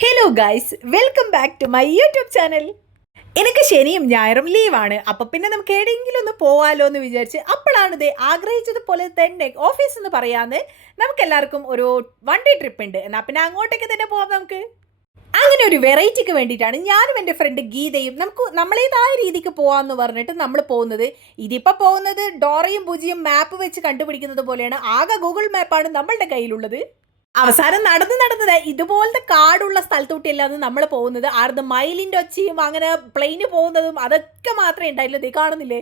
Hello guys, welcome back to my YouTube channel. എനിക്ക് ശനിയും ഞായറും ലീവാണ്. അപ്പം പിന്നെ നമുക്ക് എവിടെയെങ്കിലും ഒന്ന് പോവാലോ എന്ന് വിചാരിച്ച് അപ്പോഴാണിത് ആഗ്രഹിച്ചതുപോലെ തന്നെ ഓഫീസ് എന്ന് പറയാന്ന് നമുക്ക് എല്ലാവർക്കും ഒരു വൺ ഡേ ട്രിപ്പ് ഉണ്ട്. എന്നാൽ പിന്നെ അങ്ങോട്ടേക്ക് തന്നെ പോവാം നമുക്ക്. അങ്ങനെ ഒരു വെറൈറ്റിക്ക് വേണ്ടിയിട്ടാണ് ഞാനും എൻ്റെ ഫ്രണ്ട് ഗീതയും നമ്മളേതായ രീതിക്ക് പോകാമെന്ന് പറഞ്ഞിട്ട് നമ്മൾ പോകുന്നത്. ഇതിപ്പോൾ പോകുന്നത് ഡോറയും ബുജിയും മാപ്പ് വെച്ച് കണ്ടുപിടിക്കുന്നത് പോലെയാണ്. ആകെ ഗൂഗിൾ മാപ്പാണ് നമ്മളുടെ കയ്യിലുള്ളത്. അവസാനം നടന്നതാ ഇതുപോലത്തെ കാടുള്ള സ്ഥലത്തോട്ടില്ലാന്ന് നമ്മൾ പോകുന്നത്. ആർന്ന് മയിലിൻ്റെ ഒച്ചയും അങ്ങനെ പ്ലെയിന് പോകുന്നതും അതൊക്കെ മാത്രമേ ഉണ്ടായില്ല. നീ കാണുന്നില്ലേ?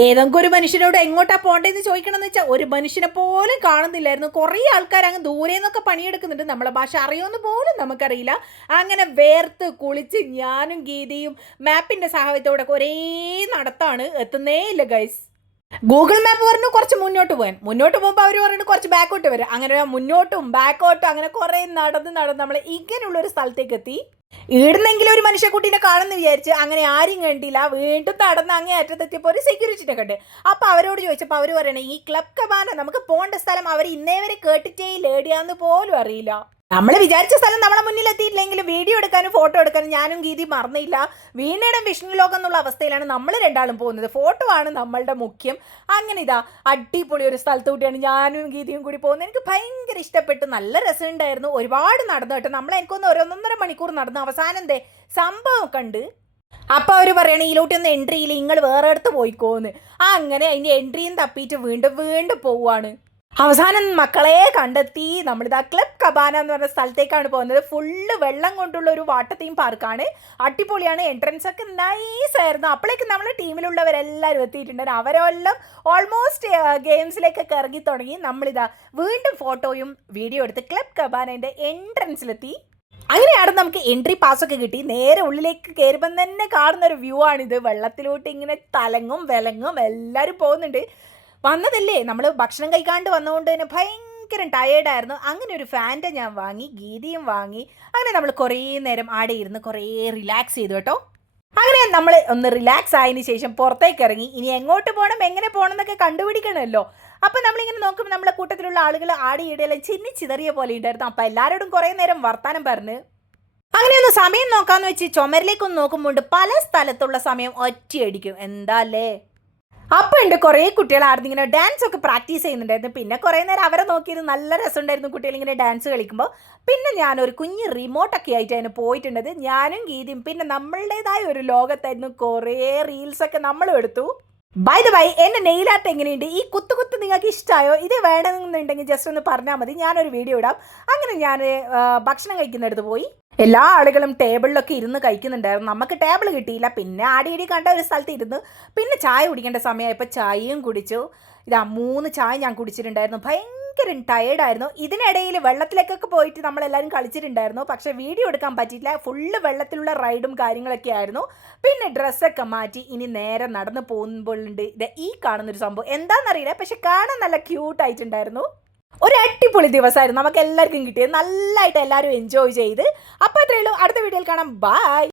ഏതെങ്കിലും ഒരു മനുഷ്യനോട് എങ്ങോട്ടാ പോകേണ്ടതെന്ന് ചോദിക്കണമെന്ന് വെച്ചാൽ ഒരു മനുഷ്യനെ പോലും കാണുന്നില്ലായിരുന്നു. കുറേ ആൾക്കാർ അങ്ങ് ദൂരെ നിന്നൊക്കെ പണിയെടുക്കുന്നുണ്ട്. നമ്മളെ ഭാഷ അറിയുമെന്ന് പോലും നമുക്കറിയില്ല. അങ്ങനെ വേർത്ത് കുളിച്ച് ഞാനും ഗീതയും മാപ്പിൻ്റെ സഹായത്തോടെ ഒരേ നടത്താണ്. എത്തുന്നേ ഇല്ല ഗൈസ്. ഗൂഗിൾ മാപ്പ് പറഞ്ഞു കുറച്ച് മുന്നോട്ട് പോകുമ്പോൾ അവർ പറഞ്ഞു കുറച്ച് ബാക്കോട്ട് വരും. അങ്ങനെ മുന്നോട്ടും ബാക്കോട്ടും അങ്ങനെ കുറേ നടന്ന് നമ്മൾ ഇങ്ങനെയുള്ളൊരു സ്ഥലത്തേക്ക് എത്തി. ഈടുന്നെങ്കിലും ഒരു മനുഷ്യക്കുട്ടീനെ കാണുമെന്ന് വിചാരിച്ച് അങ്ങനെ ആരും കണ്ടില്ല. വീണ്ടും നടന്ന് അങ്ങേ അറ്റത്തെത്തിയപ്പോൾ ഒരു സെക്യൂരിറ്റിനെ കണ്ട്. അപ്പോൾ അവരോട് ചോദിച്ചപ്പോൾ അവർ പറയണേ ഈ ക്ലബ് കബാന നമുക്ക് പോകേണ്ട സ്ഥലം അവർ ഇന്നേ വരെ കേട്ടിട്ടേ ലേഡിയാന്ന് പോലും അറിയില്ല. നമ്മൾ വിചാരിച്ച സ്ഥലം നമ്മളെ മുന്നിൽ എത്തിയില്ലെങ്കിൽ വീഡിയോ എടുക്കാനും ഫോട്ടോ എടുക്കാനും ഞാനും ഗീതി മറന്നില്ല. വീണയുടെ വിഷ്ണു ലോകം എന്നുള്ള അവസ്ഥയിലാണ് നമ്മൾ രണ്ടാളും പോകുന്നത്. ഫോട്ടോ ആണ് നമ്മളുടെ മുഖ്യം. അങ്ങനെ ഇതാ അടിപൊളി ഒരു സ്ഥലത്തൂട്ടിയാണ് ഞാനും ഗീതിയും കൂടി പോകുന്നത്. എനിക്ക് ഭയങ്കര ഇഷ്ടപ്പെട്ടു. നല്ല രസമുണ്ടായിരുന്നു. ഒരുപാട് നടന്നു കേട്ടോ. നമ്മളെനിക്കൊന്ന് 1.5 മണിക്കൂർ നടന്നു. അവസാനം എന്തേ സംഭവം കണ്ട്. അപ്പോൾ അവർ പറയണേ ഇതിലോട്ട് ഒന്ന് എൻട്രി ഇല്ല, നിങ്ങൾ വേറെ അടുത്ത് പോയിക്കോന്ന്. അങ്ങനെ അതിൻ്റെ എൻട്രിയും തപ്പിയിട്ട് വീണ്ടും പോവുകയാണ്. അവസാനം മക്കളെ കണ്ടെത്തി. നമ്മളിതാ ക്ലബ് കബാന എന്ന് പറഞ്ഞ സ്ഥലത്തേക്കാണ് പോകുന്നത്. ഫുള്ള് വെള്ളം കൊണ്ടുള്ള ഒരു വാട്ടർ തീം പാർക്കാണ്. അടിപൊളിയാണ്. എൻട്രൻസ് ഒക്കെ നൈസായിരുന്നു. അപ്പോഴേക്കും നമ്മളെ ടീമിലുള്ളവരെല്ലാവരും എത്തിയിട്ടുണ്ടായിരുന്നു. അവരെല്ലാം ഓൾമോസ്റ്റ് ഗെയിംസിലേക്കൊക്കെ ഇറങ്ങി തുടങ്ങി. നമ്മളിതാ വീണ്ടും ഫോട്ടോയും വീഡിയോ എടുത്ത് ക്ലബ് കബാനേൻ്റെ എൻട്രൻസിലെത്തി. അങ്ങനെയാണ് നമുക്ക് എൻട്രി പാസ്സൊക്കെ കിട്ടി. നേരെ ഉള്ളിലേക്ക് കയറുമ്പം തന്നെ കാണുന്നൊരു വ്യൂ ആണിത്. വെള്ളത്തിലോട്ട് ഇങ്ങനെ തലങ്ങും വിലങ്ങും എല്ലാവരും പോകുന്നുണ്ട്. വന്നതല്ലേ, നമ്മൾ ഭക്ഷണം കഴിക്കാണ്ട് വന്നതുകൊണ്ട് തന്നെ ഭയങ്കര ടയേർഡായിരുന്നു. അങ്ങനെ ഒരു ഫാൻറ്റ ഞാൻ വാങ്ങി, ഗീതിയും വാങ്ങി. അങ്ങനെ നമ്മൾ കുറേ നേരം ആടെ ഇരുന്ന് കുറേ റിലാക്സ് ചെയ്തു കേട്ടോ. അങ്ങനെ നമ്മൾ ഒന്ന് റിലാക്സ് ആയതിന് ശേഷം പുറത്തേക്ക് ഇറങ്ങി. ഇനി എങ്ങോട്ട് പോകണം എങ്ങനെ പോകണം എന്നൊക്കെ കണ്ടുപിടിക്കണമല്ലോ. അപ്പം നമ്മളിങ്ങനെ നോക്കുമ്പോൾ നമ്മളെ കൂട്ടത്തിലുള്ള ആളുകൾ ആടിയിടെയെല്ലാം ചിതറിയ പോലെ ഉണ്ടായിരുന്നു. അപ്പം എല്ലാവരോടും കുറേ നേരം വർത്താനം പറഞ്ഞ് അങ്ങനെയൊന്ന് സമയം നോക്കാമെന്ന് വെച്ച് ചുമരിലേക്കൊന്ന് നോക്കുമ്പോൾ പല സ്ഥലത്തുള്ള സമയം ഒറ്റയടിക്കും. എന്താ അല്ലേ? അപ്പോൾ ഉണ്ട് കുറേ കുട്ടികളായിരുന്നു ഇങ്ങനെ ഡാൻസ് ഒക്കെ പ്രാക്ടീസ് ചെയ്യുന്നുണ്ടായിരുന്നു. പിന്നെ കുറേ നേരം അവരെ നോക്കിയത് നല്ല രസമുണ്ടായിരുന്നു കുട്ടികളിങ്ങനെ ഡാൻസ് കളിക്കുമ്പോൾ. പിന്നെ ഞാനൊരു കുഞ്ഞ് റിമോട്ടൊക്കെ ആയിട്ട് അതിന് പോയിട്ടുണ്ടത്. ഞാനും ഗീതിയും പിന്നെ നമ്മളുടേതായ ഒരു ലോകത്തായിരുന്നു. കുറേ റീൽസൊക്കെ നമ്മളും എടുത്തു. ബൈ ദ ബൈ, എൻ്റെ നെയിൽ ആർട്ട് എങ്ങനെയുണ്ട്? ഈ കുത്ത് നിങ്ങൾക്ക് ഇഷ്ടമായോ? ഇത് വേണമെന്നുണ്ടെങ്കിൽ ജസ്റ്റ് ഒന്ന് പറഞ്ഞാൽ മതി, ഞാനൊരു വീഡിയോ ഇടാം. അങ്ങനെ ഞാൻ ഭക്ഷണം കഴിക്കുന്നിടത്ത് പോയി. എല്ലാ ആളുകളും ടേബിളിലൊക്കെ ഇരുന്ന് കഴിക്കുന്നുണ്ടായിരുന്നു. നമുക്ക് ടേബിൾ കിട്ടിയില്ല. പിന്നെ ആടിയിടി കണ്ട ഒരു സ്ഥലത്ത് ഇരുന്ന് പിന്നെ ചായ കുടിക്കേണ്ട സമയമായപ്പോൾ ചായയും കുടിച്ചു. 3 ചായ ഞാൻ കുടിച്ചിട്ടുണ്ടായിരുന്നു. ഭയങ്കര ടയേർഡായിരുന്നു. ഇതിനിടയിൽ വെള്ളത്തിലേക്കൊക്കെ പോയിട്ട് നമ്മളെല്ലാവരും കളിച്ചിട്ടുണ്ടായിരുന്നു. പക്ഷേ വീഡിയോ എടുക്കാൻ പറ്റിയില്ല. ഫുള്ള് വെള്ളത്തിലുള്ള റൈഡും കാര്യങ്ങളൊക്കെ ആയിരുന്നു. പിന്നെ ഡ്രസ്സൊക്കെ മാറ്റി ഇനി നേരെ നടന്ന് പോകുമ്പോഴുണ്ട് ഈ കാണുന്നൊരു സംഭവം. എന്താണെന്നറിയില്ല, പക്ഷെ കാണാൻ നല്ല ക്യൂട്ടായിട്ടുണ്ടായിരുന്നു. ഒരു അടിപൊളി ദിവസമായിരുന്നു. നമുക്ക് എല്ലാവർക്കും കിട്ടിയത്. നല്ലതായിട്ട് എല്ലാവരും എൻജോയ് ചെയ്ത്. അപ്പോൾ അത്രയേ ഉള്ളൂ. അടുത്ത വീഡിയോയിൽ കാണാം. ബൈ.